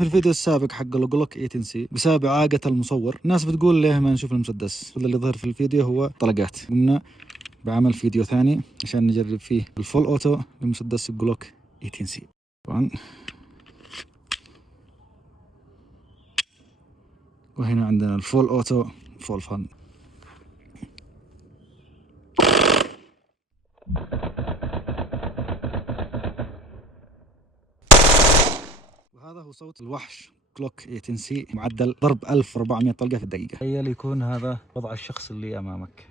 في الفيديو السابق حق الجلوك 18 سي بسبب إعاقة المصور، الناس بتقول ليه ما نشوف المسدس، اللي ظهر في الفيديو هو طلقات. قمنا بعمل فيديو ثاني عشان نجرب فيه الفول أوتو لمسدس الجلوك 18 سي. طبعا وهنا عندنا الفول أوتو فول فن. وهذا هو صوت الوحش جلوك 18 سي معدل ضرب 1400 طلقة في الدقيقة. تخيل يكون هذا وضع الشخص اللي أمامك.